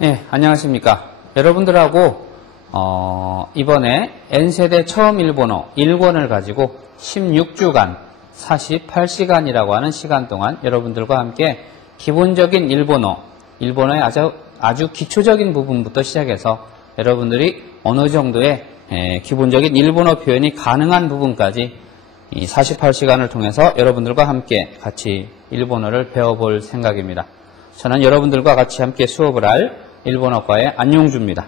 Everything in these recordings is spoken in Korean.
네, 안녕하십니까. 여러분들하고 이번에 N세대 처음 일본어 1권을 가지고 16주간 48시간이라고 하는 시간 동안 여러분들과 함께 기본적인 일본어의 아주 기초적인 부분부터 시작해서 여러분들이 어느 정도의 기본적인 일본어 표현이 가능한 부분까지 이 48시간을 통해서 여러분들과 함께 같이 일본어를 배워볼 생각입니다. 저는 여러분들과 같이 함께 수업을 할 일본어과의 안용주입니다.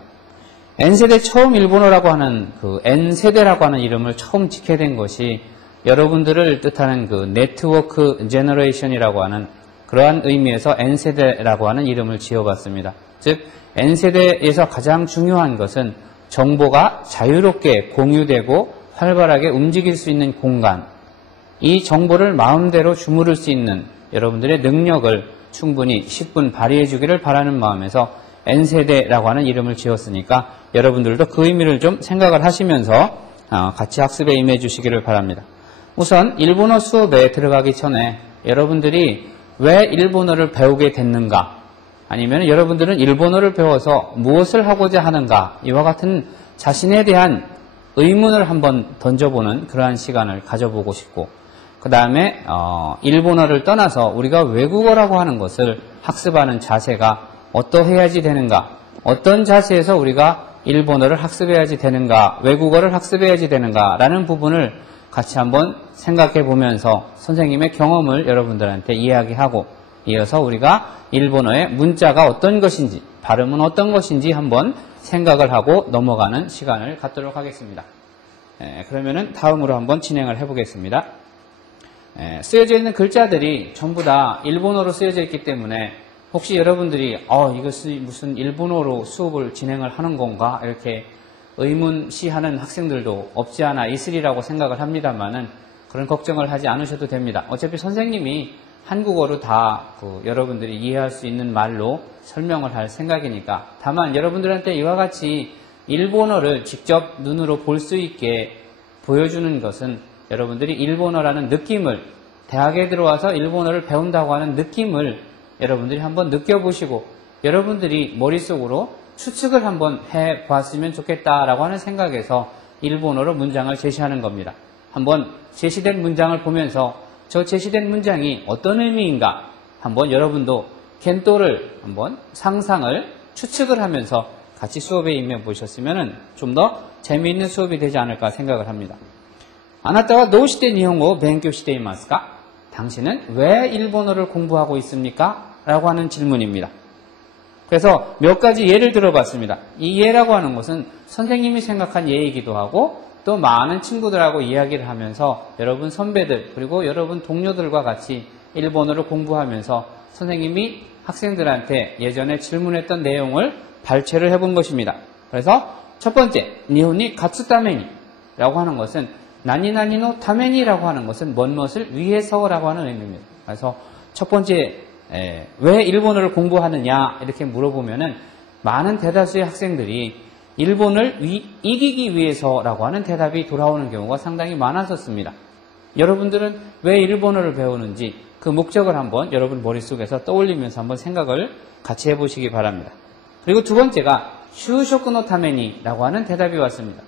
N세대 처음 일본어라고 하는 그 N세대라고 하는 이름을 처음 짓게 된 것이 여러분들을 뜻하는 그 네트워크 제너레이션이라고 하는 그러한 의미에서 N세대라고 하는 이름을 지어봤습니다. 즉 N세대에서 가장 중요한 것은 정보가 자유롭게 공유되고 활발하게 움직일 수 있는 공간, 이 정보를 마음대로 주무를 수 있는 여러분들의 능력을 충분히 10분 발휘해 주기를 바라는 마음에서 N세대라고 하는 이름을 지었으니까 여러분들도 그 의미를 좀 생각을 하시면서 같이 학습에 임해 주시기를 바랍니다. 우선 일본어 수업에 들어가기 전에 여러분들이 왜 일본어를 배우게 됐는가, 아니면 여러분들은 일본어를 배워서 무엇을 하고자 하는가, 이와 같은 자신에 대한 의문을 한번 던져보는 그러한 시간을 가져보고 싶고, 그 다음에 일본어를 떠나서 우리가 외국어라고 하는 것을 학습하는 자세가 어떠해야지 되는가, 어떤 자세에서 우리가 일본어를 학습해야지 되는가, 외국어를 학습해야지 되는가 라는 부분을 같이 한번 생각해 보면서 선생님의 경험을 여러분들한테 이야기하고, 이어서 우리가 일본어의 문자가 어떤 것인지, 발음은 어떤 것인지 한번 생각을 하고 넘어가는 시간을 갖도록 하겠습니다. 그러면은 다음으로 한번 진행을 해보겠습니다. 쓰여져 있는 글자들이 전부 다 일본어로 쓰여져 있기 때문에 혹시 여러분들이 이것이 무슨 일본어로 수업을 진행을 하는 건가 이렇게 의문시하는 학생들도 없지 않아 있으리라고 생각을 합니다만은 그런 걱정을 하지 않으셔도 됩니다. 어차피 선생님이 한국어로 다 여러분들이 이해할 수 있는 말로 설명을 할 생각이니까, 다만 여러분들한테 이와 같이 일본어를 직접 눈으로 볼 수 있게 보여주는 것은 여러분들이 일본어라는 느낌을, 대학에 들어와서 일본어를 배운다고 하는 느낌을 여러분들이 한번 느껴보시고 여러분들이 머릿속으로 추측을 한번 해봤으면 좋겠다라고 하는 생각에서 일본어로 문장을 제시하는 겁니다. 한번 제시된 문장을 보면서 저 제시된 문장이 어떤 의미인가 한번 여러분도 겐토를 한번 상상을, 추측을 하면서 같이 수업에 임해 보셨으면 좀 더 재미있는 수업이 되지 않을까 생각을 합니다. 아나타와 도우시테 니혼고 벤교していますか? 당신은 왜 일본어를 공부하고 있습니까? 라고 하는 질문입니다. 그래서 몇 가지 예를 들어봤습니다. 이 예라고 하는 것은 선생님이 생각한 예이기도 하고 또 많은 친구들하고 이야기를 하면서 여러분 선배들 그리고 여러분 동료들과 같이 일본어를 공부하면서 선생님이 학생들한테 예전에 질문했던 내용을 발췌를 해본 것입니다. 그래서 첫 번째, 니혼이 가츠타메니 라고 하는 것은 나니나니노 타메니라고 하는 것은 무엇을 위해서라고 하는 의미입니다. 그래서 첫 번째, 왜 일본어를 공부하느냐 이렇게 물어보면은 많은 대다수의 학생들이 일본을 이기기 위해서라고 하는 대답이 돌아오는 경우가 상당히 많았었습니다. 여러분들은 왜 일본어를 배우는지 그 목적을 한번 여러분 머릿속에서 떠올리면서 한번 생각을 같이 해보시기 바랍니다. 그리고 두 번째가 슈쇼쿠노 타메니라고 하는 대답이 왔습니다.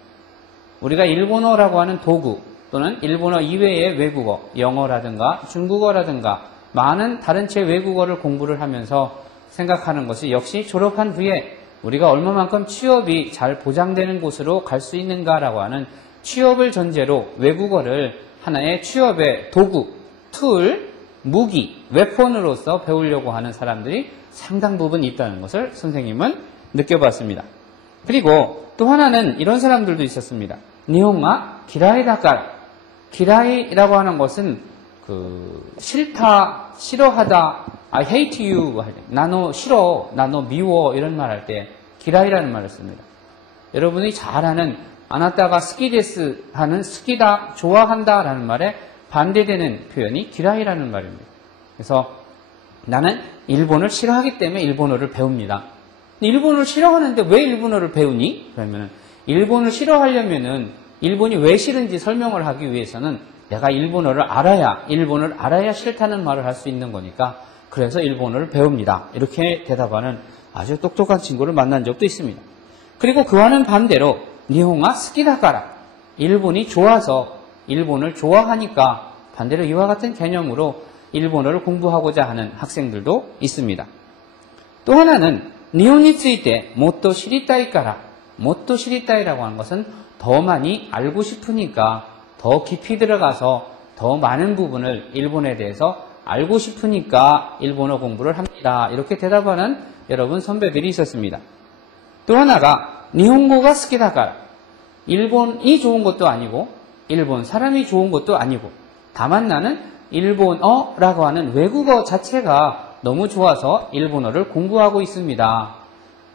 우리가 일본어라고 하는 도구 또는 일본어 이외의 외국어, 영어라든가 중국어라든가 많은 다른 제 외국어를 공부를 하면서 생각하는 것이 역시 졸업한 후에 우리가 얼마만큼 취업이 잘 보장되는 곳으로 갈 수 있는가라고 하는 취업을 전제로 외국어를 하나의 취업의 도구, 툴, 무기, 웨폰으로서 배우려고 하는 사람들이 상당 부분 있다는 것을 선생님은 느껴봤습니다. 그리고 또 하나는 이런 사람들도 있었습니다. 니혼가 기라이다까라. 기라이라고 하는 것은 싫다, 싫어하다, I hate you, 나노 싫어, 나노 미워 이런 말 할 때 기라이라는 말을 씁니다. 여러분이 잘 아는 아나타가 스키데스 하는 스키다, 좋아한다 라는 말에 반대되는 표현이 기라이라는 말입니다. 그래서 나는 일본을 싫어하기 때문에 일본어를 배웁니다. 일본어를 싫어하는데 왜 일본어를 배우니? 그러면은 일본을 싫어하려면은 일본이 왜 싫은지 설명을 하기 위해서는 내가 일본어를 알아야 싫다는 말을 할 수 있는 거니까 그래서 일본어를 배웁니다. 이렇게 대답하는 아주 똑똑한 친구를 만난 적도 있습니다. 그리고 그와는 반대로 니혼가 스키다카라, 일본이 좋아서 일본을 좋아하니까 반대로 이와 같은 개념으로 일본어를 공부하고자 하는 학생들도 있습니다. 또 하나는 니혼이 쓰이때 못도 시리따이까라, 못도 시리따이라고 하는 것은 더 많이 알고 싶으니까, 더 깊이 들어가서 더 많은 부분을 일본에 대해서 알고 싶으니까 일본어 공부를 합니다. 이렇게 대답하는 여러분 선배들이 있었습니다. 또 하나가 니혼고가 스키다카라, 일본이 좋은 것도 아니고 일본 사람이 좋은 것도 아니고 다만 나는 일본어라고 하는 외국어 자체가 너무 좋아서 일본어를 공부하고 있습니다.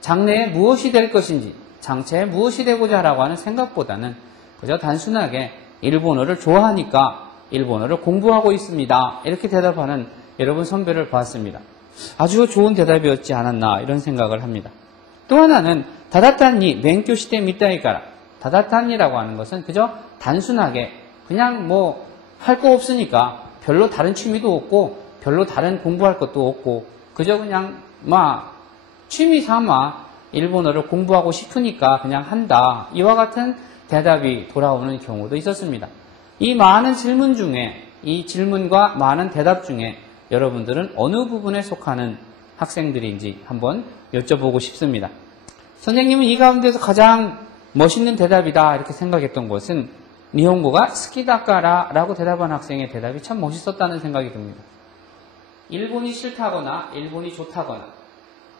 장래에 무엇이 될 것인지, 장차에 무엇이 되고자 하라고 하는 생각보다는 그저 단순하게 일본어를 좋아하니까 일본어를 공부하고 있습니다. 이렇게 대답하는 여러분 선배를 봤습니다. 아주 좋은 대답이었지 않았나 이런 생각을 합니다. 또 하나는 다다탄니 맹교시대 미타이까라, 다다탄니라고 하는 것은 그저 단순하게 그냥 뭐 할 거 없으니까 별로 다른 취미도 없고 별로 다른 공부할 것도 없고 그저 그냥 취미 삼아 일본어를 공부하고 싶으니까 그냥 한다. 이와 같은 대답이 돌아오는 경우도 있었습니다. 이 많은 질문 중에, 이 질문과 많은 대답 중에 여러분들은 어느 부분에 속하는 학생들인지 한번 여쭤보고 싶습니다. 선생님은 이 가운데서 가장 멋있는 대답이다 이렇게 생각했던 것은 니혼고가 스키다카라 라고 대답한 학생의 대답이 참 멋있었다는 생각이 듭니다. 일본이 싫다거나 일본이 좋다거나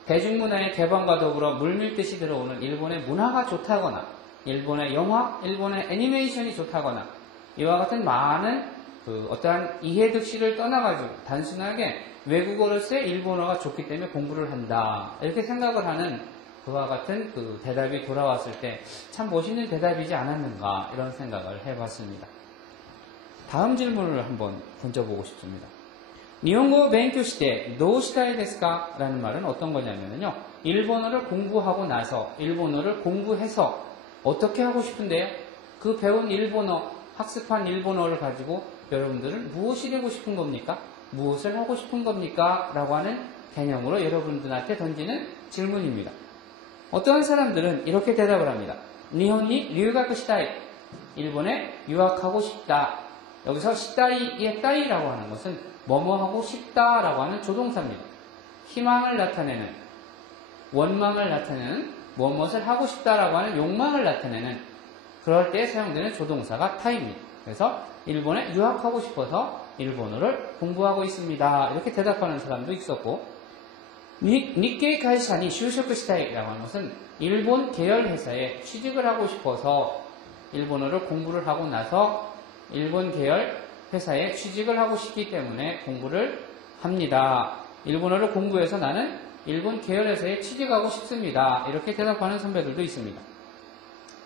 대중문화의 개방과 더불어 물밀듯이 들어오는 일본의 문화가 좋다거나 일본의 영화, 일본의 애니메이션이 좋다거나 이와 같은 많은 어떠한 이해득실을 떠나가지고 단순하게 외국어로서의 일본어가 좋기 때문에 공부를 한다 이렇게 생각을 하는 그와 같은 대답이 돌아왔을 때 참 멋있는 대답이지 않았는가 이런 생각을 해봤습니다. 다음 질문을 한번 던져보고 싶습니다. 니혼고 벤교시대 노시다이 데스까? 라는 말은 어떤 거냐면요. 일본어를 공부하고 나서 일본어를 공부해서 어떻게 하고 싶은데요? 그 배운 일본어, 학습한 일본어를 가지고 여러분들은 무엇이 되고 싶은 겁니까? 무엇을 하고 싶은 겁니까? 라고 하는 개념으로 여러분들한테 던지는 질문입니다. 어떠한 사람들은 이렇게 대답을 합니다. 니혼이 류가쿠 시다이, 일본에 유학하고 싶다. 여기서 시다이의 따이라고 하는 것은 뭐뭐 하고 싶다라고 하는 조동사입니다. 희망을 나타내는, 원망을 나타내는, 무엇을 하고 싶다라고 하는 욕망을 나타내는 그럴 때 사용되는 조동사가 타입니다. 그래서 일본에 유학하고 싶어서 일본어를 공부하고 있습니다. 이렇게 대답하는 사람도 있었고, 니케이 가이샤니 슈쇼크 시타이라고 하는 것은 일본 계열 회사에 취직을 하고 싶어서 일본어를 공부를 하고 나서 일본 계열 회사에 취직을 하고 싶기 때문에 공부를 합니다. 일본어를 공부해서 나는 일본 계열 회사에 취직하고 싶습니다. 이렇게 대답하는 선배들도 있습니다.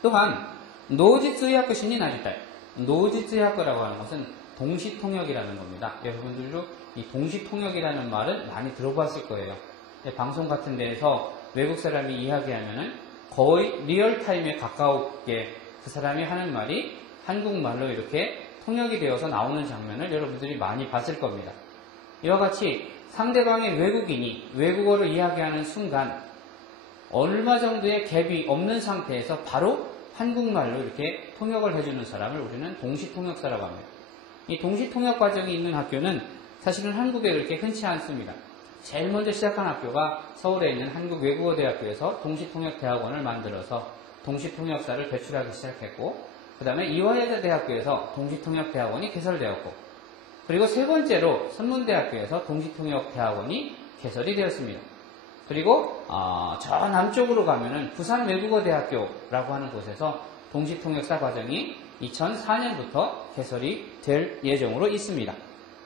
또한 노지츠야크신이 나리타이, 노지츠야크라고 하는 것은 동시통역이라는 겁니다. 여러분들도 이 동시통역이라는 말을 많이 들어봤을 거예요. 방송 같은 데에서 외국 사람이 이야기하면은 거의 리얼타임에 가까우게 그 사람이 하는 말이 한국말로 이렇게 통역이 되어서 나오는 장면을 여러분들이 많이 봤을 겁니다. 이와 같이 상대방의 외국인이 외국어를 이야기하는 순간 얼마 정도의 갭이 없는 상태에서 바로 한국말로 이렇게 통역을 해주는 사람을 우리는 동시통역사라고 합니다. 이 동시통역 과정이 있는 학교는 사실은 한국에 그렇게 흔치 않습니다. 제일 먼저 시작한 학교가 서울에 있는 한국외국어대학교에서 동시통역대학원을 만들어서 동시통역사를 배출하기 시작했고, 그 다음에 이화여자대학교에서 동시통역대학원이 개설되었고, 그리고 세 번째로 선문대학교에서 동시통역대학원이 개설이 되었습니다. 그리고 저 남쪽으로 가면은 부산외국어대학교라고 하는 곳에서 동시통역사 과정이 2004년부터 개설이 될 예정으로 있습니다.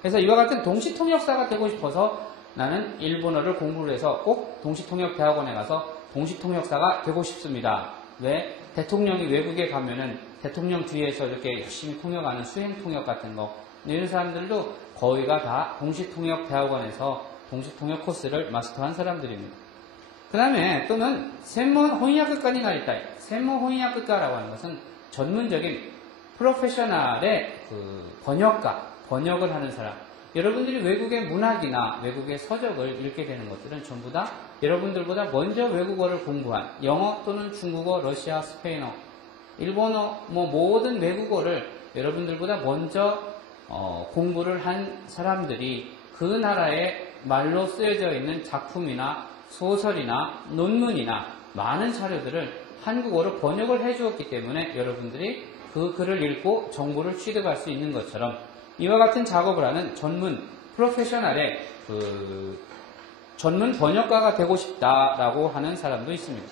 그래서 이와 같은 동시통역사가 되고 싶어서 나는 일본어를 공부를 해서 꼭 동시통역대학원에 가서 동시통역사가 되고 싶습니다. 왜? 대통령이 외국에 가면은 대통령 뒤에서 이렇게 열심히 통역하는 수행통역 같은 거, 이런 사람들도 거의가 다 동시통역대학원에서 동시통역 코스를 마스터한 사람들입니다. 그 다음에 또는専門 翻訳家になりたい.専門 翻訳家라고 하는 것은 전문적인 프로페셔널의 번역가, 번역을 하는 사람. 여러분들이 외국의 문학이나 외국의 서적을 읽게 되는 것들은 전부 다 여러분들보다 먼저 외국어를 공부한 영어 또는 중국어, 러시아, 스페인어, 일본어, 모든 외국어를 여러분들보다 먼저 공부를 한 사람들이 그 나라의 말로 쓰여져 있는 작품이나 소설이나 논문이나 많은 자료들을 한국어로 번역을 해주었기 때문에 여러분들이 그 글을 읽고 정보를 취득할 수 있는 것처럼 이와 같은 작업을 하는 전문 프로페셔널의 전문 번역가가 되고 싶다라고 하는 사람도 있습니다.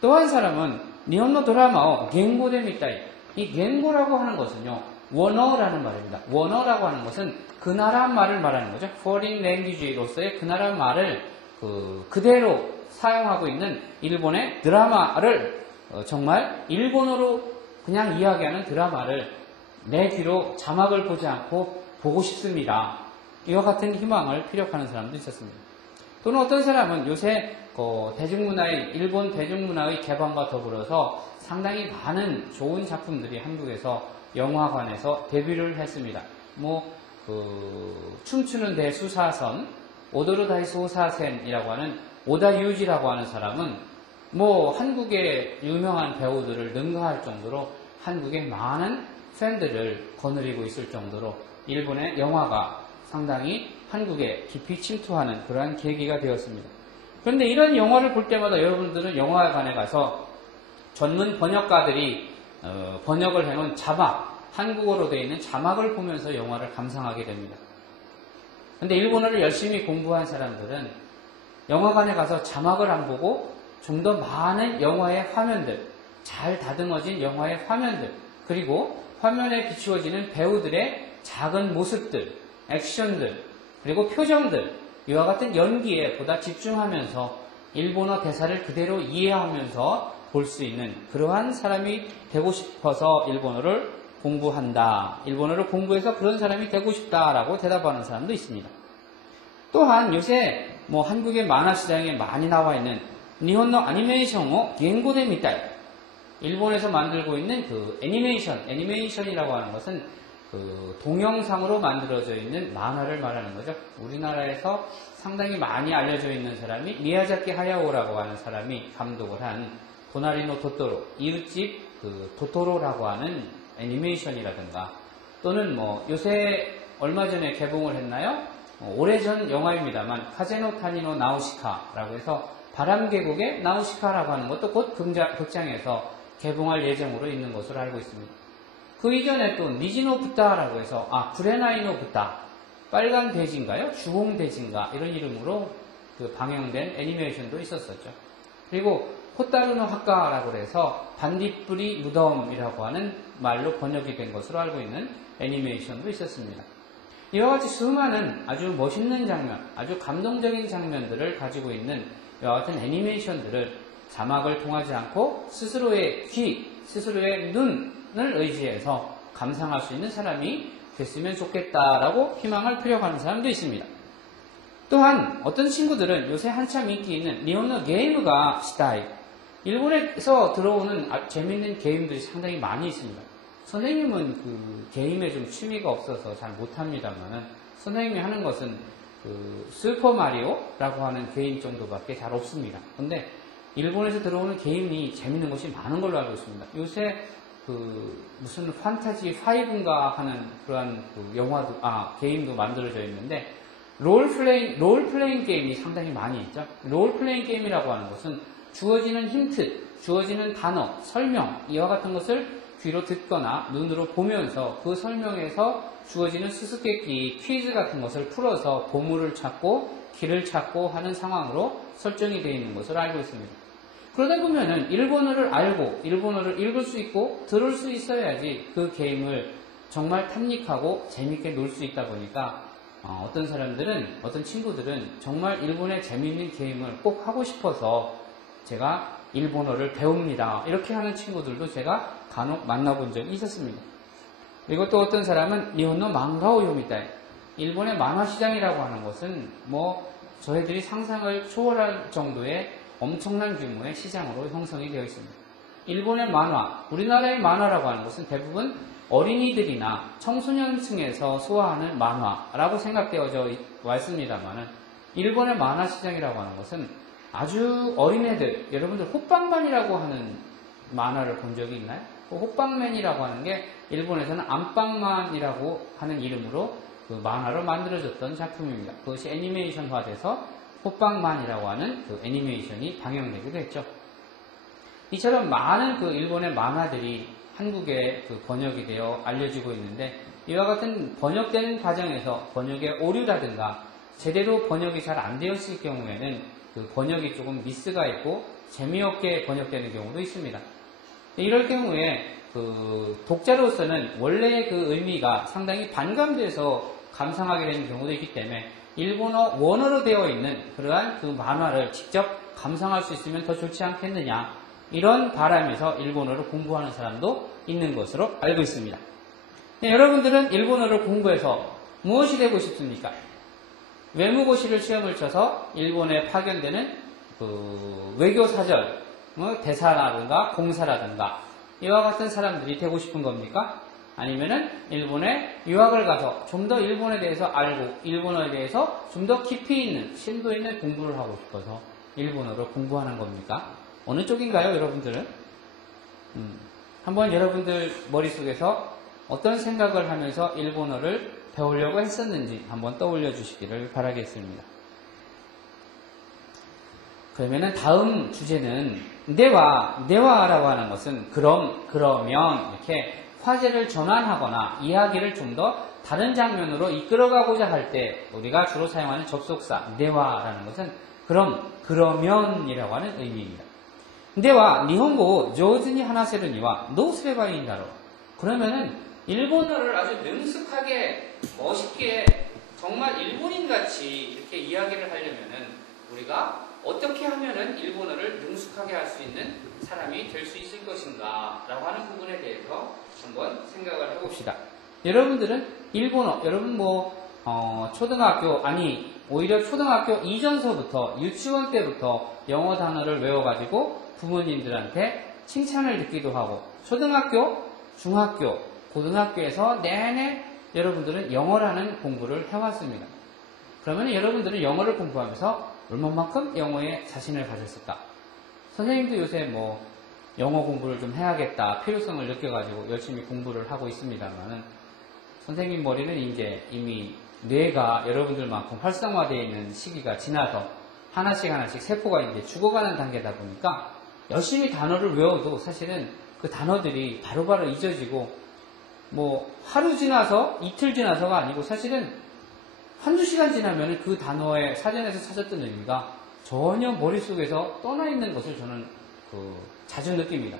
또 한 사람은 일본어 드라마を言語で見たい. 이 겐고라고 하는 것은요, 원어라는 말입니다. 원어라고 하는 것은 그 나라 말을 말하는 거죠. foreign language로서의 그 나라 말을 그대로 사용하고 있는 일본의 드라마를 정말 일본어로 그냥 이야기하는 드라마를 내 귀로 자막을 보지 않고 보고 싶습니다. 이와 같은 희망을 피력하는 사람도 있었습니다. 또는 어떤 사람은 요새 일본 대중문화의 개방과 더불어서 상당히 많은 좋은 작품들이 한국에서 영화관에서 데뷔를 했습니다. 춤추는 대수사선, 오도르 다이소사센이라고 하는 오다 유지라고 하는 사람은 한국의 유명한 배우들을 능가할 정도로 한국의 많은 팬들을 거느리고 있을 정도로 일본의 영화가 상당히 한국에 깊이 침투하는 그러한 계기가 되었습니다. 그런데 이런 영화를 볼 때마다 여러분들은 영화관에 가서 전문 번역가들이 번역을 해놓은 자막, 한국어로 되어 있는 자막을 보면서 영화를 감상하게 됩니다. 그런데 일본어를 열심히 공부한 사람들은 영화관에 가서 자막을 안 보고 좀 더 많은 영화의 화면들, 잘 다듬어진 영화의 화면들, 그리고 화면에 비추어지는 배우들의 작은 모습들, 액션들, 그리고 표정들, 이와 같은 연기에 보다 집중하면서 일본어 대사를 그대로 이해하면서 볼 수 있는 그러한 사람이 되고 싶어서 일본어를 공부한다. 일본어를 공부해서 그런 사람이 되고 싶다라고 대답하는 사람도 있습니다. 또한 요새 한국의 만화 시장에 많이 나와 있는 일본어 애니메이션을言語で見たい. 일본에서 만들고 있는 애니메이션이라고 하는 것은 동영상으로 만들어져 있는 만화를 말하는 거죠. 우리나라에서 상당히 많이 알려져 있는 사람이 미야자키 하야오라고 하는 사람이 감독을 한 도나리노 토토로, 이웃집 토토로라고 하는 애니메이션이라든가, 또는 요새 얼마 전에 개봉을 했나요? 오래전 영화입니다만 카제노 타니노 나우시카라고 해서 바람계곡의 나우시카라고 하는 것도 곧 극장에서 개봉할 예정으로 있는 것으로 알고 있습니다. 그 이전에 또 니지노 부타라고 해서 구레나이노 부타, 빨간 돼지인가요? 주홍 돼지인가 이런 이름으로 방영된 애니메이션도 있었었죠. 그리고 호타루노 학과라고 해서 반딧불이 무덤이라고 하는 말로 번역이 된 것으로 알고 있는 애니메이션도 있었습니다. 이와 같이 수많은 아주 멋있는 장면, 아주 감동적인 장면들을 가지고 있는 이와 같은 애니메이션들을 자막을 통하지 않고 스스로의 귀, 스스로의 눈을 의지해서 감상할 수 있는 사람이 됐으면 좋겠다라고 희망을 표력하는 사람도 있습니다. 또한 어떤 친구들은 요새 한참 인기 있는 일본어 게임가 시다이, 일본에서 들어오는 재밌는 게임들이 상당히 많이 있습니다. 선생님은 게임에 좀 취미가 없어서 잘 못합니다만은 선생님이 하는 것은 슈퍼마리오라고 하는 게임 정도밖에 잘 없습니다. 근데 일본에서 들어오는 게임이 재밌는 것이 많은 걸로 알고 있습니다. 요새 무슨 판타지 5인가 하는 그러한 게임도 만들어져 있는데 롤플레잉 게임이 상당히 많이 있죠. 롤플레잉 게임이라고 하는 것은 주어지는 힌트, 주어지는 단어, 설명, 이와 같은 것을 귀로 듣거나 눈으로 보면서 그 설명에서 주어지는 수수께끼, 퀴즈 같은 것을 풀어서 보물을 찾고 길을 찾고 하는 상황으로 설정이 되어 있는 것을 알고 있습니다. 그러다 보면은 일본어를 알고 일본어를 읽을 수 있고 들을 수 있어야지 그 게임을 정말 탐닉하고 재밌게 놀 수 있다 보니까 어떤 친구들은 정말 일본의 재밌는 게임을 꼭 하고 싶어서 제가 일본어를 배웁니다. 이렇게 하는 친구들도 제가 간혹 만나본 적이 있었습니다. 그리고 또 어떤 사람은 일본어 망가오 요미타이, 일본의 만화 시장이라고 하는 것은 저희들이 상상을 초월할 정도의 엄청난 규모의 시장으로 형성이 되어 있습니다. 일본의 만화, 우리나라의 만화라고 하는 것은 대부분 어린이들이나 청소년층에서 소화하는 만화라고 생각되어져 왔습니다만은 일본의 만화 시장이라고 하는 것은 아주 어린애들, 여러분들 호빵만이라고 하는 만화를 본 적이 있나요? 그 호빵맨이라고 하는 게 일본에서는 안방만이라고 하는 이름으로 그 만화로 만들어졌던 작품입니다. 그것이 애니메이션화돼서 호빵만이라고 하는 그 애니메이션이 방영되기도 했죠. 이처럼 많은 그 일본의 만화들이 한국에 그 번역이 되어 알려지고 있는데 이와 같은 번역되는 과정에서 번역의 오류라든가 제대로 번역이 잘 안 되었을 경우에는 그 번역이 조금 미스가 있고 재미없게 번역되는 경우도 있습니다. 이럴 경우에 그 독자로서는 원래의 그 의미가 상당히 반감돼서 감상하게 되는 경우도 있기 때문에 일본어 원어로 되어 있는 그러한 그 만화를 직접 감상할 수 있으면 더 좋지 않겠느냐, 이런 바람에서 일본어를 공부하는 사람도 있는 것으로 알고 있습니다. 네, 여러분들은 일본어를 공부해서 무엇이 되고 싶습니까? 외무고시를 시험을 쳐서 일본에 파견되는 그 외교사절, 대사라든가 공사라든가 이와 같은 사람들이 되고 싶은 겁니까? 아니면은 일본에 유학을 가서 좀 더 일본에 대해서 알고 일본어에 대해서 좀 더 깊이 있는 심도 있는 공부를 하고 싶어서 일본어를 공부하는 겁니까? 어느 쪽인가요, 여러분들은? 한번 여러분들 머릿속에서 어떤 생각을 하면서 일본어를 배우려고 했었는지 한번 떠올려 주시기를 바라겠습니다. 그러면은 다음 주제는 네와라고 하는 것은 그러면 이렇게 화제를 전환하거나 이야기를 좀 더 다른 장면으로 이끌어가고자 할 때 우리가 주로 사용하는 접속사 네와라는 것은 그러면이라고 하는 의미입니다. 네와 일본어 조즈니 하나세르니와 노스레바이인다로. 그러면은 일본어를 아주 능숙하게 멋있게 정말 일본인같이 이렇게 이야기를 하려면은 우리가 어떻게 하면은 일본어를 능숙하게 할 수 있는 사람이 될 수 있을 것인가 라고 하는 부분에 대해서 한번 생각을 해봅시다. 여러분들은 일본어, 여러분 초등학교, 아니 오히려 초등학교 이전서부터 유치원 때부터 영어 단어를 외워가지고 부모님들한테 칭찬을 듣기도 하고 초등학교, 중학교, 고등학교에서 내내 여러분들은 영어라는 공부를 해왔습니다. 그러면 여러분들은 영어를 공부하면서 얼마만큼 영어에 자신을 가졌을까? 선생님도 요새 영어 공부를 좀 해야겠다 필요성을 느껴가지고 열심히 공부를 하고 있습니다만은 선생님 머리는 이제 이미 뇌가 여러분들만큼 활성화되어 있는 시기가 지나서 하나씩 세포가 이제 죽어가는 단계다 보니까 열심히 단어를 외워도 사실은 그 단어들이 바로바로 잊어지고 하루 지나서 이틀 지나서가 아니고 사실은 한두 시간 지나면 그 단어의 사전에서 찾았던 의미가 전혀 머릿속에서 떠나 있는 것을 저는 자주 느낍니다.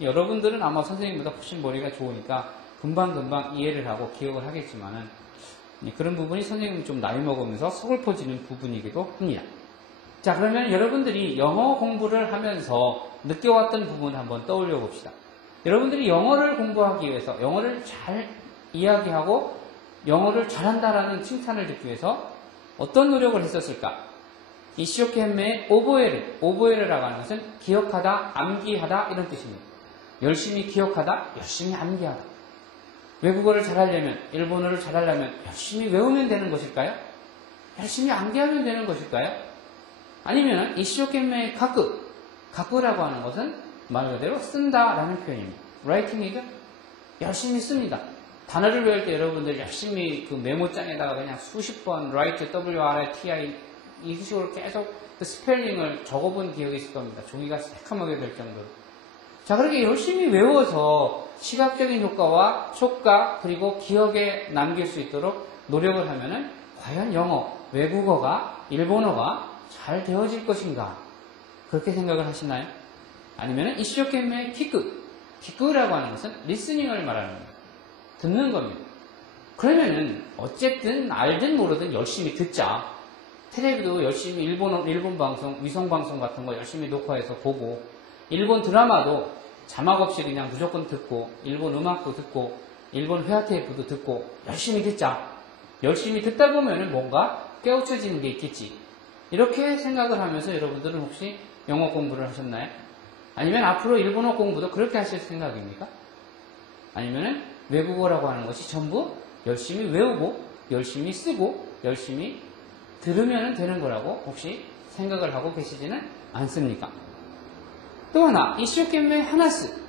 여러분들은 아마 선생님보다 훨씬 머리가 좋으니까 금방 이해를 하고 기억을 하겠지만은 그런 부분이 선생님은 좀 나이 먹으면서 서글퍼지는 부분이기도 합니다. 자, 그러면 여러분들이 영어 공부를 하면서 느껴왔던 부분을 한번 떠올려 봅시다. 여러분들이 영어를 공부하기 위해서 영어를 잘 이야기하고 영어를 잘한다라는 칭찬을 듣기 위해서 어떤 노력을 했었을까? 이시오케현메의 오보에르라고 하는 것은 기억하다, 암기하다 이런 뜻입니다. 열심히 기억하다, 열심히 암기하다. 외국어를 잘하려면, 일본어를 잘하려면 열심히 외우면 되는 것일까요? 열심히 암기하면 되는 것일까요? 아니면 이시오케현메의 가꾸라고 하는 것은 말 그대로 쓴다라는 표현입니다. writing이죠? 열심히 씁니다. 단어를 외울 때 여러분들 열심히 그 메모장에다가 그냥 수십 번 write, W-R-I-T-I 이 식으로 계속 그 스펠링을 적어본 기억이 있을 겁니다. 종이가 새까맣게 될 정도로. 자, 그렇게 열심히 외워서 시각적인 효과와 촉각 그리고 기억에 남길 수 있도록 노력을 하면은 과연 영어, 외국어가, 일본어가 잘 되어질 것인가? 그렇게 생각을 하시나요? 아니면은 이시오케메의 키크라고 하는 것은 리스닝을 말하는 겁니다. 듣는 겁니다. 그러면은 어쨌든 알든 모르든 열심히 듣자. 텔레비도 열심히 일본 방송, 위성 방송 같은 거 열심히 녹화해서 보고, 일본 드라마도 자막 없이 그냥 무조건 듣고, 일본 음악도 듣고, 일본 회화 테이프도 듣고, 열심히 듣자. 열심히 듣다 보면은 뭔가 깨우쳐지는 게 있겠지. 이렇게 생각을 하면서 여러분들은 혹시 영어 공부를 하셨나요? 아니면 앞으로 일본어 공부도 그렇게 하실 생각입니까? 아니면은 외국어라고 하는 것이 전부 열심히 외우고 열심히 쓰고 열심히 들으면 되는 거라고 혹시 생각을 하고 계시지는 않습니까? 또 하나, 이쇼懸命하나스.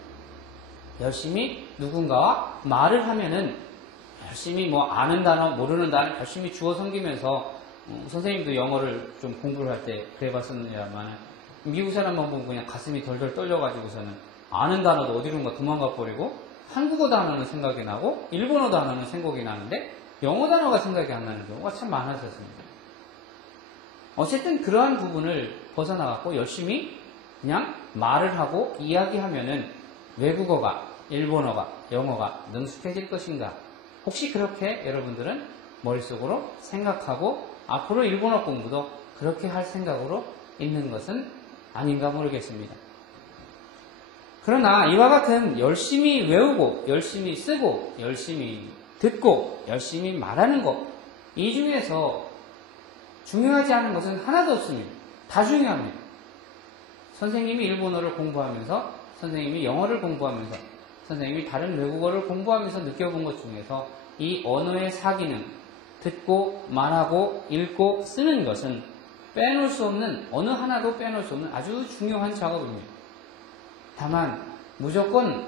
열심히 누군가와 말을 하면은 열심히 뭐 아는 단어, 모르는 단어 열심히 주워 섬기면서 선생님도 영어를 좀 공부를 할 때 그래봤었느냐만 미국 사람만 보면 그냥 가슴이 덜덜 떨려가지고서는 아는 단어도 어디론가 도망가 버리고 한국어 단어는 생각이 나고 일본어 단어는 생각이 나는데 영어 단어가 생각이 안 나는 경우가 참 많았었습니다. 어쨌든 그러한 부분을 벗어나갖고 열심히 그냥 말을 하고 이야기하면은 외국어가, 일본어가, 영어가 능숙해질 것인가? 혹시 그렇게 여러분들은 머릿속으로 생각하고 앞으로 일본어 공부도 그렇게 할 생각으로 있는 것은 아닌가 모르겠습니다. 그러나 이와 같은 열심히 외우고 열심히 쓰고 열심히 듣고 열심히 말하는 것, 이 중에서 중요하지 않은 것은 하나도 없습니다. 다 중요합니다. 선생님이 일본어를 공부하면서 선생님이 영어를 공부하면서 선생님이 다른 외국어를 공부하면서 느껴본 것 중에서 이 언어의 사기능, 듣고 말하고 읽고 쓰는 것은 빼놓을 수 없는, 어느 하나도 빼놓을 수 없는 아주 중요한 작업입니다. 다만 무조건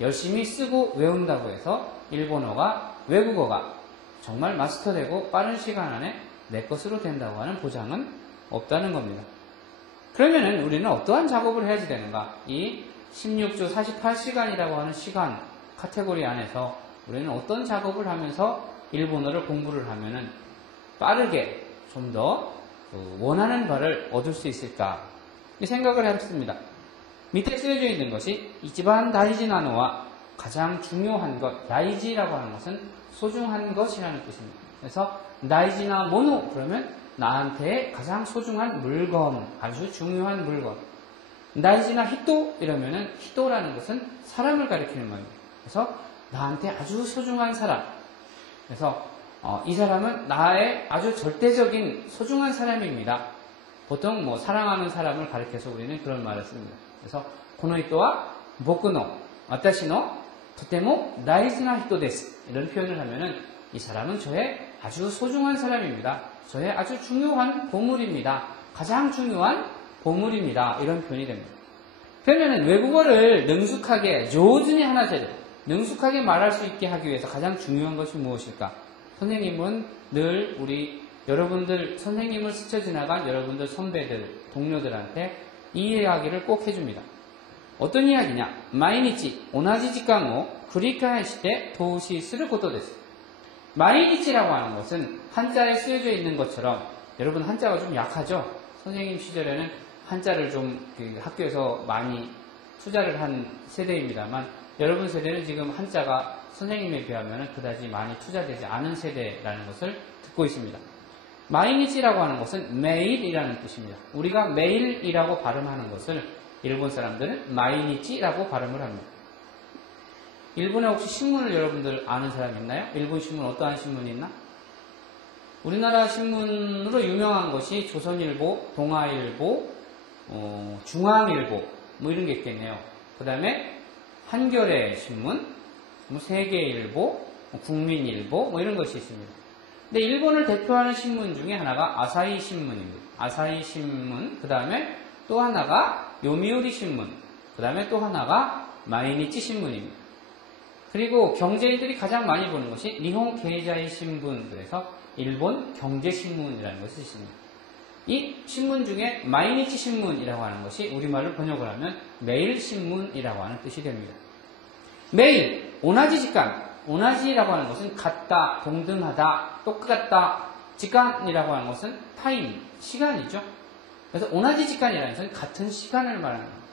열심히 쓰고 외운다고 해서 일본어가, 외국어가 정말 마스터되고 빠른 시간 안에 내 것으로 된다고 하는 보장은 없다는 겁니다. 그러면은 우리는 어떠한 작업을 해야지 되는가? 이 16주 48시간이라고 하는 시간 카테고리 안에서 우리는 어떤 작업을 하면서 일본어를 공부를 하면은 빠르게 좀 더 원하는 바를 얻을 수 있을까? 이 생각을 해봤습니다. 밑에 쓰여져 있는 것이 이치반 다이지나노와 가장 중요한 것, 다이지라고 하는 것은 소중한 것이라는 뜻입니다. 그래서 다이지나 모노 그러면 나한테 가장 소중한 물건, 아주 중요한 물건. 다이지나 히토 이러면은 히토라는 것은 사람을 가리키는 말입니다. 그래서 나한테 아주 소중한 사람. 그래서 이 사람은 나의 아주 절대적인 소중한 사람입니다. 보통 뭐 사랑하는 사람을 가리켜서 우리는 그런 말을 씁니다. 그래서 고노히토와 보쿠노, 와타시노 토테모 다이지나 히토 데스 이런 표현을 하면은 이 사람은 저의 아주 소중한 사람입니다. 저의 아주 중요한 보물입니다. 가장 중요한 보물입니다. 이런 표현이 됩니다. 그러면은 외국어를 능숙하게 조준이 하나제로 능숙하게 말할 수 있게 하기 위해서 가장 중요한 것이 무엇일까? 선생님은 늘 우리 여러분들 선생님을 스쳐 지나간 여러분들 선배들, 동료들한테 이 이야기를 꼭 해줍니다. 어떤 이야기냐? 毎日同じ時間を繰り返して投資することです. 毎日라고 하는 것은 한자에 쓰여져 있는 것처럼 여러분 한자가 좀 약하죠? 선생님 시절에는 한자를 좀 학교에서 많이 투자를 한 세대입니다만 여러분 세대는 지금 한자가 선생님에 비하면 그다지 많이 투자되지 않은 세대라는 것을 듣고 있습니다. 毎日라고 하는 것은 매일이라는 뜻입니다. 우리가 매일이라고 발음하는 것을 일본 사람들은 毎日라고 발음을 합니다. 일본에 혹시 신문을 여러분들 아는 사람 있나요? 일본 신문 어떠한 신문이 있나? 우리나라 신문으로 유명한 것이 조선일보, 동아일보, 중앙일보 뭐 이런 게 있겠네요. 그 다음에 한겨레 신문, 뭐 세계일보, 국민일보 뭐 이런 것이 있습니다. 근데 일본을 대표하는 신문 중에 하나가 아사히 신문입니다. 아사히 신문, 그 다음에 또 하나가 요미우리 신문, 그 다음에 또 하나가 마이니치 신문입니다. 그리고 경제인들이 가장 많이 보는 것이 니혼 게이자이 신문, 그래서 일본 경제신문이라는 것이 있습니다. 이 신문 중에 마이니치 신문이라고 하는 것이 우리말로 번역을 하면 매일신문이라고 하는 뜻이 됩니다. 매일, 오나지 시간, 오나지라고 하는 것은 같다, 동등하다, 똑같다, 시간이라고 하는 것은 타임, 시간이죠. 그래서 오나지 시간이라는 것은 같은 시간을 말하는 겁니다.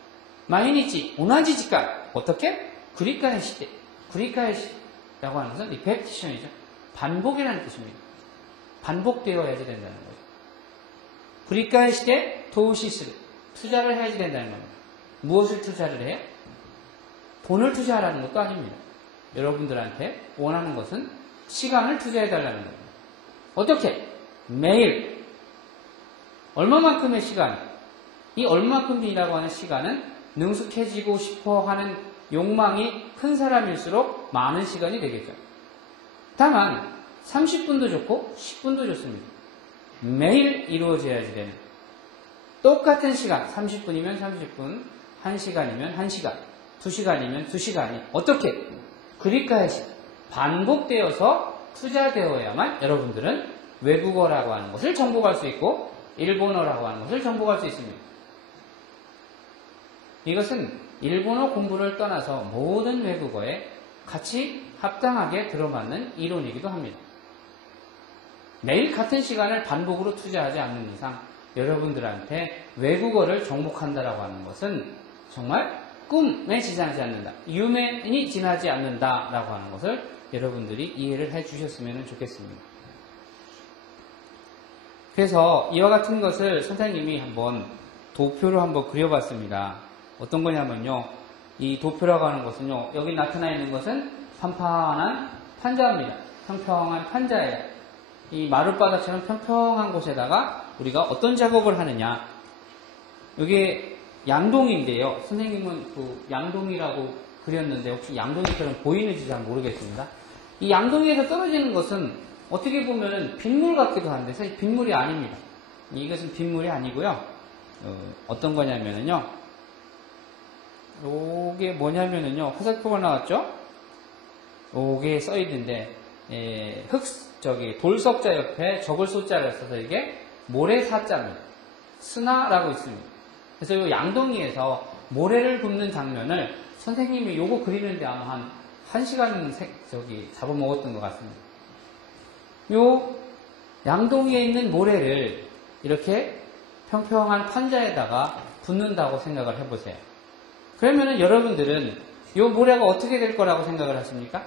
마이니치, 오나지 시간, 어떻게? 구리카에시테, 구리카에시라고 하는 것은 리페티션이죠. 반복이라는 뜻입니다. 반복되어야지 된다는 거죠. 구리카에시테 도우시스를, 투자를 해야지 된다는 겁니다. 무엇을 투자를 해요? 돈을 투자하라는 것도 아닙니다. 여러분들한테 원하는 것은 시간을 투자해달라는 겁니다. 어떻게? 매일. 얼마만큼의 시간? 이 얼마만큼이라고 하는 시간은 능숙해지고 싶어 하는 욕망이 큰 사람일수록 많은 시간이 되겠죠. 다만 30분도 좋고 10분도 좋습니다. 매일 이루어져야지 되는 똑같은 시간 30분이면 30분, 1시간이면 1시간, 2시간이면 2시간이 어떻게 그립가해시 반복되어서 투자되어야만 여러분들은 외국어라고 하는 것을 정복할 수 있고 일본어라고 하는 것을 정복할 수 있습니다. 이것은 일본어 공부를 떠나서 모든 외국어에 같이 합당하게 들어맞는 이론이기도 합니다. 매일 같은 시간을 반복으로 투자하지 않는 이상 여러분들한테 외국어를 정복한다라고 하는 것은 정말 꿈에 지나지 않는다. 유맨이 지나지 않는다라고 하는 것을 여러분들이 이해를 해 주셨으면 좋겠습니다. 그래서 이와 같은 것을 선생님이 한번 도표로 한번 그려봤습니다. 어떤 거냐면요. 이 도표라고 하는 것은요. 여기 나타나 있는 것은 판판한 판자입니다. 평평한 판자예요. 이 마룻바닥처럼 평평한 곳에다가 우리가 어떤 작업을 하느냐. 이게 양동이인데요. 선생님은 그 양동이라고 그렸는데 혹시 양동이처럼 보이는지 잘 모르겠습니다. 이 양동이에서 떨어지는 것은 어떻게 보면 빗물 같기도 한데 사실 빗물이 아닙니다. 이것은 빗물이 아니고요. 어떤 거냐면요. 요게 뭐냐면요. 화살표가 나왔죠? 요게 써있는데 돌석자 옆에 적을 소자를 써서 이게 모래사자입니다. 스나라고 있습니다. 그래서 요 양동이에서 모래를 굽는 장면을 선생님이 요거 그리는데 아마 한 시간 잡아먹었던 것 같습니다. 요 양동이에 있는 모래를 이렇게 평평한 판자에다가 붓는다고 생각을 해보세요. 그러면은 여러분들은 요 모래가 어떻게 될 거라고 생각을 하십니까?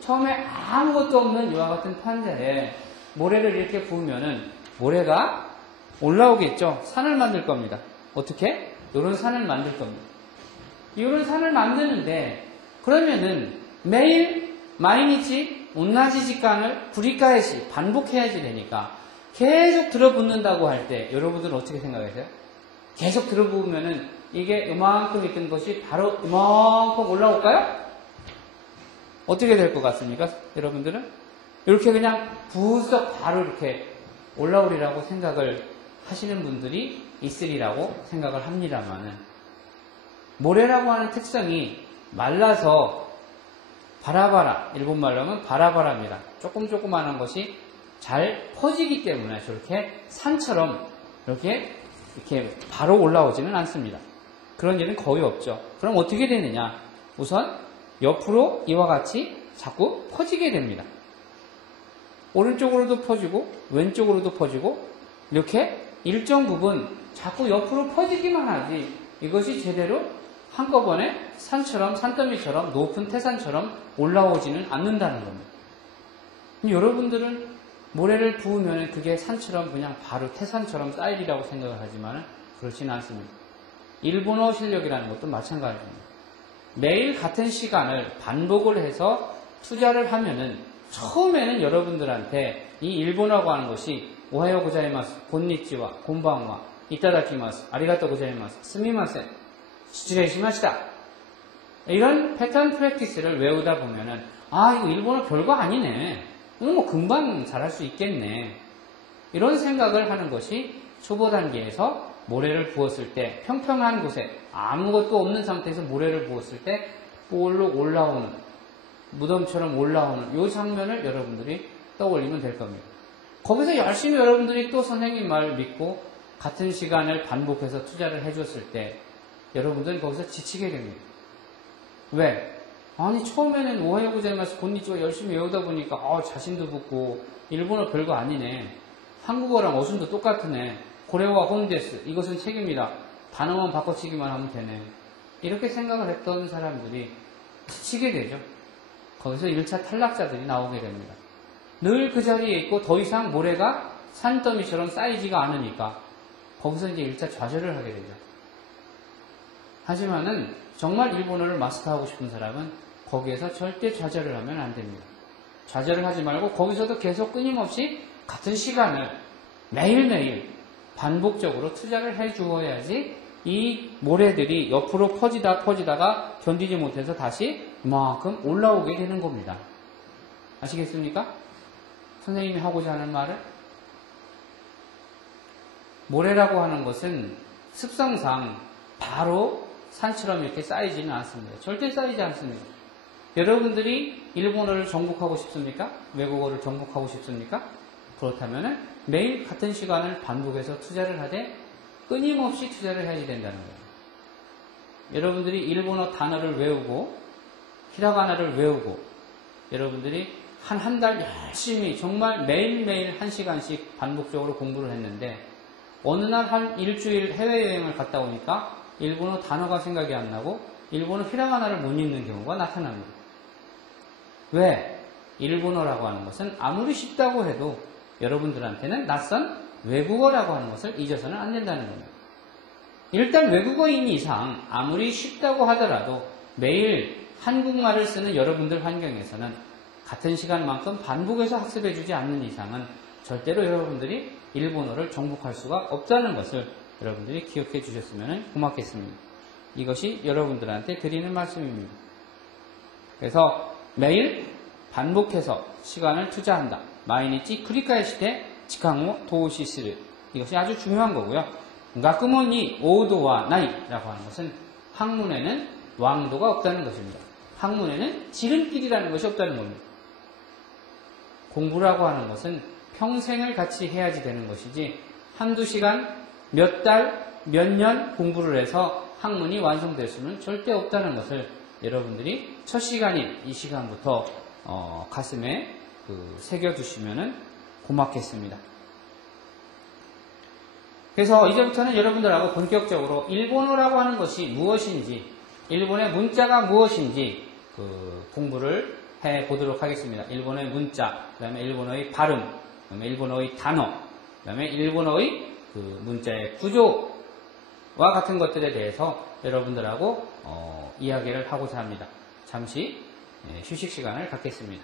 처음에 아무것도 없는 이와 같은 판자에 모래를 이렇게 부으면은 모래가 올라오겠죠. 산을 만들 겁니다. 어떻게? 요런 산을 만들 겁니다. 요런 산을 만드는데 그러면은 매일 마이니치 온나지 직간을 구리까해시 반복해야지 되니까 계속 들어붙는다고 할 때 여러분들은 어떻게 생각하세요? 계속 들어부으면은 이게 이만큼 있던 것이 바로 이만큼 올라올까요? 어떻게 될 것 같습니까? 여러분들은? 이렇게 그냥 부쩍 바로 이렇게 올라오리라고 생각을 하시는 분들이 있으리라고 생각을 합니다만은 모래라고 하는 특성이 말라서 바라바라, 일본말로 하면 바라바라입니다. 조그마한 것이 잘 퍼지기 때문에 저렇게 산처럼 이렇게 바로 올라오지는 않습니다. 그런 일은 거의 없죠. 그럼 어떻게 되느냐? 우선 옆으로 이와 같이 자꾸 퍼지게 됩니다. 오른쪽으로도 퍼지고 왼쪽으로도 퍼지고 이렇게 일정 부분 자꾸 옆으로 퍼지기만 하지 이것이 제대로 한꺼번에 산처럼 산더미처럼 높은 태산처럼 올라오지는 않는다는 겁니다. 여러분들은 모래를 부으면 그게 산처럼 그냥 바로 태산처럼 쌓이리라고 생각을 하지만 그렇지는 않습니다. 일본어 실력이라는 것도 마찬가지입니다. 매일 같은 시간을 반복을 해서 투자를 하면은 처음에는 여러분들한테 이 일본어라고 하는 것이 오하요 고자이마스, 곤니치와, 곤방와, 이타다키마스, 아리가또 고자이마스, 스미마센, 시츠레이시마시다. 이런 패턴 프랙티스를 외우다 보면은 이거 일본어 별거 아니네. 이거 뭐 금방 잘할 수 있겠네. 이런 생각을 하는 것이 초보 단계에서 모래를 부었을 때 평평한 곳에 아무것도 없는 상태에서 모래를 부었을 때 볼록 올라오는 무덤처럼 올라오는 이 장면을 여러분들이 떠올리면 될 겁니다. 거기서 열심히 여러분들이 또 선생님 말을 믿고 같은 시간을 반복해서 투자를 해줬을 때 여러분들은 거기서 지치게 됩니다. 왜? 아니 처음에는 오하요 고자이마스 곤니치와 열심히 외우다 보니까 자신도 붙고 일본어 별거 아니네. 한국어랑 어순도 똑같으네. 고래와 혼데스 이것은 책입니다. 단어만 바꿔치기만 하면 되네. 이렇게 생각을 했던 사람들이 지치게 되죠. 거기서 1차 탈락자들이 나오게 됩니다. 늘 그 자리에 있고 더 이상 모래가 산더미처럼 쌓이지가 않으니까 거기서 이제 1차 좌절을 하게 되죠. 하지만은 정말 일본어를 마스터하고 싶은 사람은 거기에서 절대 좌절을 하면 안 됩니다. 좌절을 하지 말고 거기서도 계속 끊임없이 같은 시간을 매일매일 반복적으로 투자를 해 주어야지 이 모래들이 옆으로 퍼지다가 견디지 못해서 다시 이만큼 올라오게 되는 겁니다. 아시겠습니까? 선생님이 하고자 하는 말을? 모래라고 하는 것은 습성상 바로 산처럼 이렇게 쌓이지는 않습니다. 절대 쌓이지 않습니다. 여러분들이 일본어를 정복하고 싶습니까? 외국어를 정복하고 싶습니까? 그렇다면 매일 같은 시간을 반복해서 투자를 하되 끊임없이 투자를 해야지 된다는 거예요. 여러분들이 일본어 단어를 외우고 히라가나를 외우고 여러분들이 한 달 열심히 정말 매일매일 1시간씩 반복적으로 공부를 했는데 어느 날 한 일주일 해외여행을 갔다 오니까 일본어 단어가 생각이 안 나고 일본어 히라가나를 못 읽는 경우가 나타납니다. 왜? 일본어라고 하는 것은 아무리 쉽다고 해도 여러분들한테는 낯선 외국어라고 하는 것을 잊어서는 안 된다는 겁니다. 일단 외국어인 이상 아무리 쉽다고 하더라도 매일 한국말을 쓰는 여러분들 환경에서는 같은 시간만큼 반복해서 학습해주지 않는 이상은 절대로 여러분들이 일본어를 정복할 수가 없다는 것을 여러분들이 기억해 주셨으면 고맙겠습니다. 이것이 여러분들한테 드리는 말씀입니다. 그래서 매일 반복해서 시간을 투자한다. 마이니치 크리카에시테 지캉오 도우시스를 이것이 아주 중요한 거고요. 가쿠몬이 오도와 나이라고 하는 것은 학문에는 왕도가 없다는 것입니다. 학문에는 지름길이라는 것이 없다는 겁니다. 공부라고 하는 것은 평생을 같이 해야지 되는 것이지 한두 시간, 몇 달, 몇 년 공부를 해서 학문이 완성될 수는 절대 없다는 것을 여러분들이 첫 시간인 이 시간부터 가슴에 새겨두시면 고맙겠습니다. 그래서 이제부터는 여러분들하고 본격적으로 일본어라고 하는 것이 무엇인지, 일본의 문자가 무엇인지 공부를 해보도록 하겠습니다. 일본어의 문자, 그 다음에 일본어의 발음, 그 다음에 일본어의 단어, 그 다음에 일본어의 문자의 구조와 같은 것들에 대해서 여러분들하고 이야기를 하고자 합니다. 잠시 휴식 시간을 갖겠습니다.